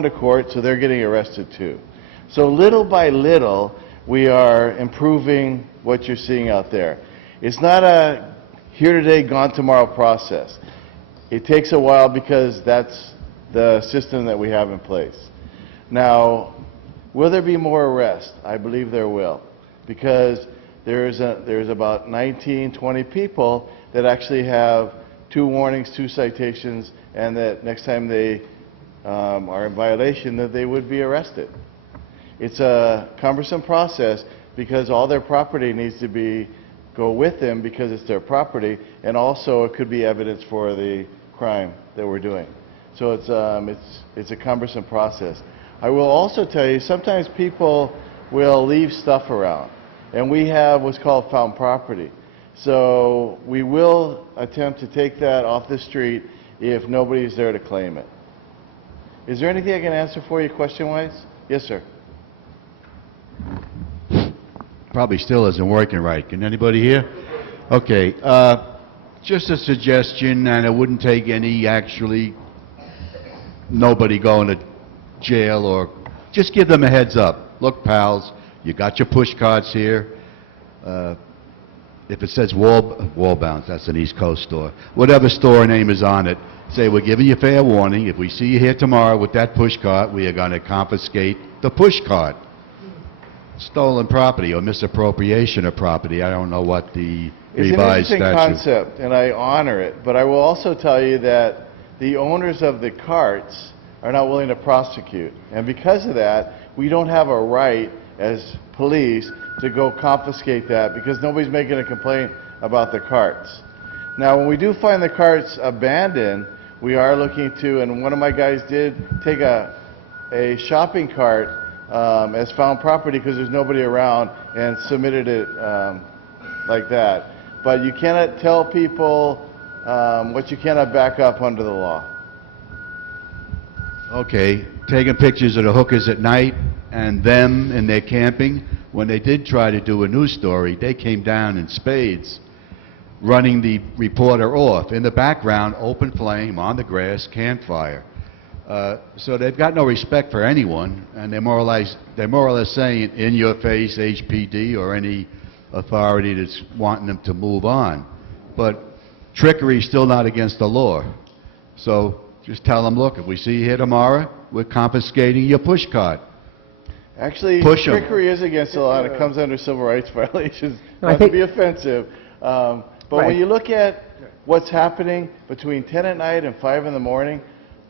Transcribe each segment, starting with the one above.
going to court, so they're getting arrested too. So little by little, we are improving what you're seeing out there. It's not a here today, gone tomorrow process. It takes a while because that's the system that we have in place. Now, will there be more arrests? I believe there will, because there's about 19, 20 people that actually have 2 warnings, 2 citations, and that next time they are in violation, that they would be arrested. It's a cumbersome process because all their property needs to go with them because it's their property, and also it could be evidence for the crime that we're doing. So it's a cumbersome process. I will also tell you, sometimes people will leave stuff around, and we have what's called found property. So we will attempt to take that off the street if nobody's there to claim it. Is there anything I can answer for you question-wise? Yes, sir. Probably still isn't working right. Can anybody hear? Okay. Just a suggestion, and it wouldn't take nobody going to jail, or just give them a heads up. Look, pals, you got your push cards here. If it says Wall Bounce, that's an East Coast store. Whatever store name is on it, say, we're giving you fair warning. If we see you here tomorrow with that push cart, we are going to confiscate the push cart. Stolen property or misappropriation of property. I don't know what the revised statute. It's an interesting concept, and I honor it. But I will also tell you that the owners of the carts are not willing to prosecute. And because of that, we don't have a right as police to go confiscate that because nobody's making a complaint about the carts. Now, when we do find the carts abandoned, we are looking to, and one of my guys did take a shopping cart as found property because there's nobody around and submitted it like that. But you cannot tell people what you cannot back up under the law. Okay, taking pictures of the hookers at night and them in their camping. When they did try to do a news story, they came down in spades, running the reporter off. In the background, open flame, on the grass, campfire. So they've got no respect for anyone, and they're more or less saying in your face, HPD or any authority that's wanting them to move on. But trickery is still not against the law. So just tell them, look, if we see you here tomorrow, we're confiscating your push cart. Actually, trickery is against the law, and it comes under civil rights violations, not to be offensive. But when you look at what's happening between 10 at night and 5 in the morning,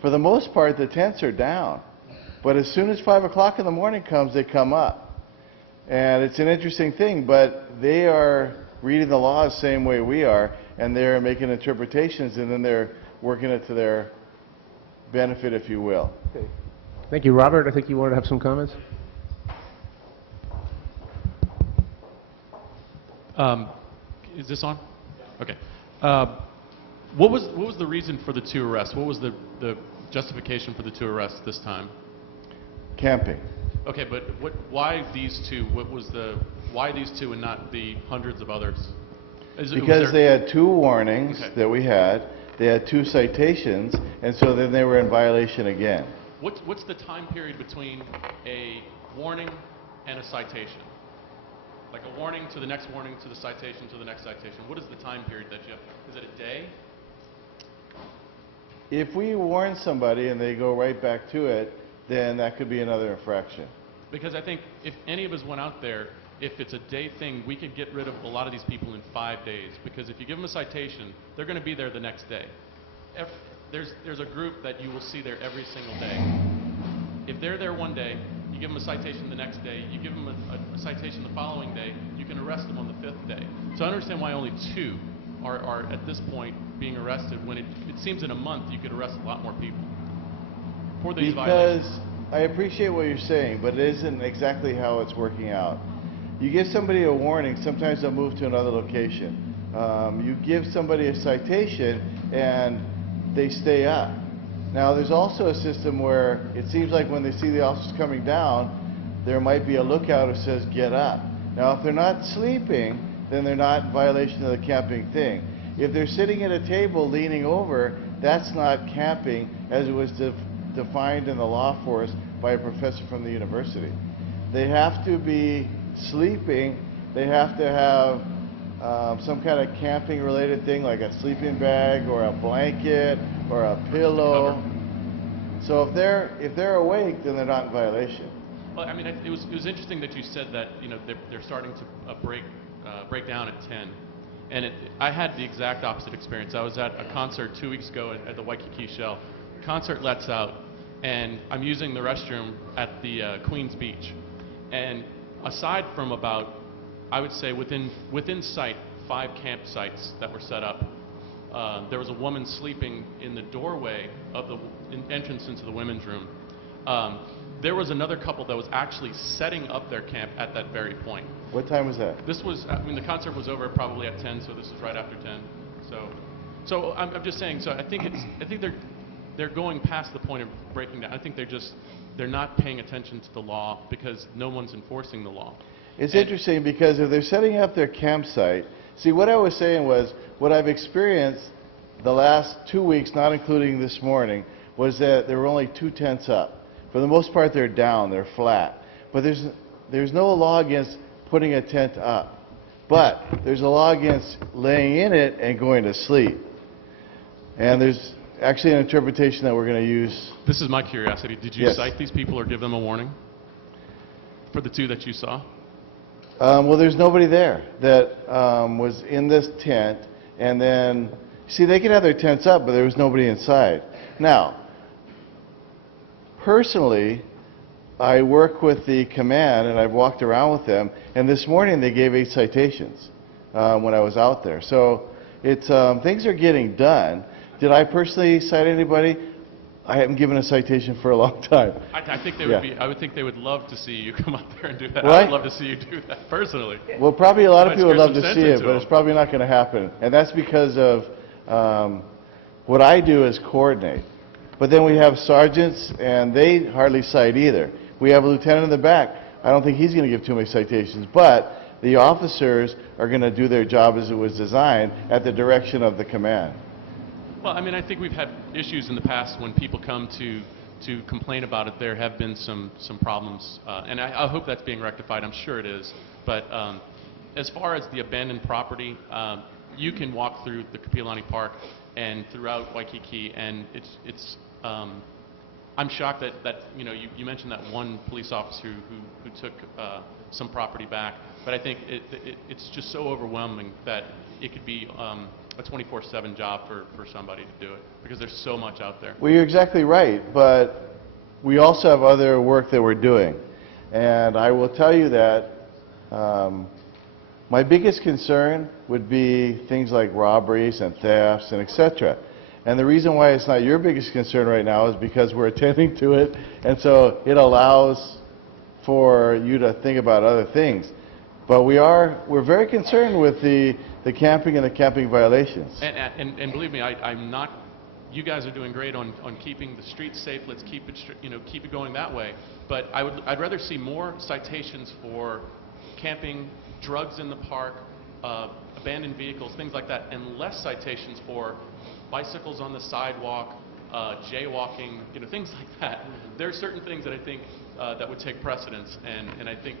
for the most part, the tents are down. But as soon as 5 o'clock in the morning comes, they come up. And it's an interesting thing, but they are reading the law the same way we are, and they're making interpretations, and then they're working it to their benefit, if you will. Okay. Thank you. Robert, I think you wanted to have some comments? Is this on? Okay. What was the reason for the 2 arrests? What was the justification for the 2 arrests this time? Camping. Okay, but why these 2? Why these 2 and not the hundreds of others? Because they had 2 warnings that we had. They had 2 citations, and so then they were in violation again. What's the time period between a warning and a citation? Like a warning to the next warning to the citation to the next citation. What is the time period that you have? Is it a day? If we warn somebody and they go right back to it, then that could be another infraction. Because I think if any of us went out there, if it's a day thing, we could get rid of a lot of these people in 5 days. Because if you give them a citation, they're going to be there the next day. There's a group that you will see there every single day. If they're there one day, you give them a citation the next day, you give them a citation the following day, you can arrest them on the 5th day. So I understand why only 2 are at this point being arrested, when it seems in a month you could arrest a lot more people for these violations. Because I appreciate what you're saying, but it isn't exactly how it's working out. You give somebody a warning, sometimes they'll move to another location. You give somebody a citation and they stay up. Now, there's also a system where it seems like when they see the officers coming down, there might be a lookout who says, get up. Now, if they're not sleeping, then they're not in violation of the camping thing. If they're sitting at a table leaning over, that's not camping, as it was defined in the law for us by a professor from the university. They have to be sleeping. They have to have some kind of camping related thing like a sleeping bag or a blanket or a pillow. So if they're awake, then they're not in violation. Well, I mean, it was interesting that you said that, you know, they're starting to break down at 10. And I had the exact opposite experience. I was at a concert 2 weeks ago at the Waikiki Shell. The concert lets out, and I'm using the restroom at the Queens Beach. And aside from about, I would say within sight, 5 campsites that were set up, there was a woman sleeping in the doorway of the entrance into the women's room. There was another couple that was actually setting up their camp at that very point. What time was that? This was, I mean, the concert was over probably at 10, so this is right after 10. So I'm just saying. So I think they're going past the point of breaking down. I think they're not paying attention to the law because no one's enforcing the law. It's interesting because if they're setting up their campsite, see what I was saying was what I've experienced the last 2 weeks, not including this morning, was that there were only 2 tents up. For the most part, they're down, they're flat. But there's no law against putting a tent up. But there's a law against laying in it and going to sleep. And there's actually an interpretation that we're going to use. This is my curiosity. Did you cite these people or give them a warning for the 2 that you saw? Well, there's nobody there that was in this tent. And then, see, they could have their tents up, but there was nobody inside. Now, personally, I work with the command, and I've walked around with them, and this morning they gave 8 citations when I was out there. So it's things are getting done. Did I personally cite anybody? I haven't given a citation for a long time. I think they would be. I would think they would love to see you come out there and do that. Right? I would love to see you do that personally. Well, probably a lot of Might people would scare love some to sense see it, into but it's them. probably not going to happen. And that's because of what I do is coordinate. But then we have sergeants, and they hardly cite either. We have a lieutenant in the back. I don't think he's going to give too many citations, but the officers are going to do their job as it was designed at the direction of the command. Well, I mean, I think we've had issues in the past when people come to complain about it. There have been some problems, and I hope that's being rectified. I'm sure it is. But as far as the abandoned property, you can walk through the Kapiolani Park and throughout Waikiki, and it's I'm shocked that you know, you mentioned that one police officer who took some property back, but I think it's just so overwhelming that it could be a 24/7 job for somebody to do it, because there's so much out there. Well, you're exactly right, but we also have other work that we're doing. And I will tell you that my biggest concern would be things like robberies and thefts and etc. And the reason why it's not your biggest concern right now is because we're attending to it, and so it allows for you to think about other things. But we're very concerned with the camping and the camping violations. And believe me, I'm not. You guys are doing great on keeping the streets safe. Let's keep it keep it going that way. But I'd rather see more citations for camping, drugs in the park, abandoned vehicles, things like that, and less citations for bicycles on the sidewalk, jaywalking, things like that. There are certain things that I think that would take precedence, and I think.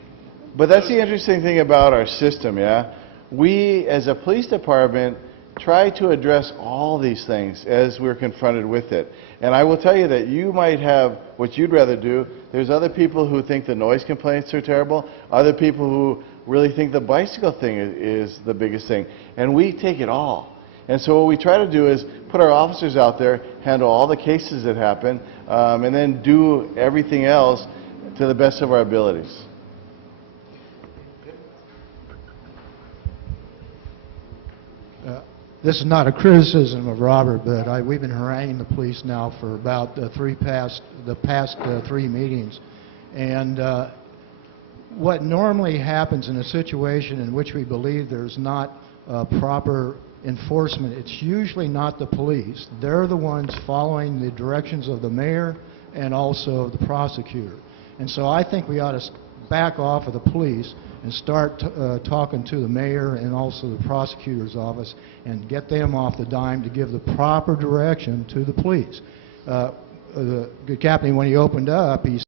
But that's the interesting thing about our system, yeah? We, as a police department, try to address all these things as we're confronted with it. And I will tell you that you might have what you'd rather do. There's other people who think the noise complaints are terrible, other people who really think the bicycle thing is the biggest thing. And we take it all. And so what we try to do is put our officers out there, handle all the cases that happen, and then do everything else to the best of our abilities. This is not a criticism of Robert, but we've been haranguing the police now for about the past 3 meetings. And what normally happens in a situation in which we believe there's not proper enforcement, it's usually not the police. They're the ones following the directions of the mayor and also of the prosecutor. And so I think we ought to back off of the police and start talking to the mayor and also the prosecutor's office and get them off the dime to give the proper direction to the police. the captain, when he opened up, he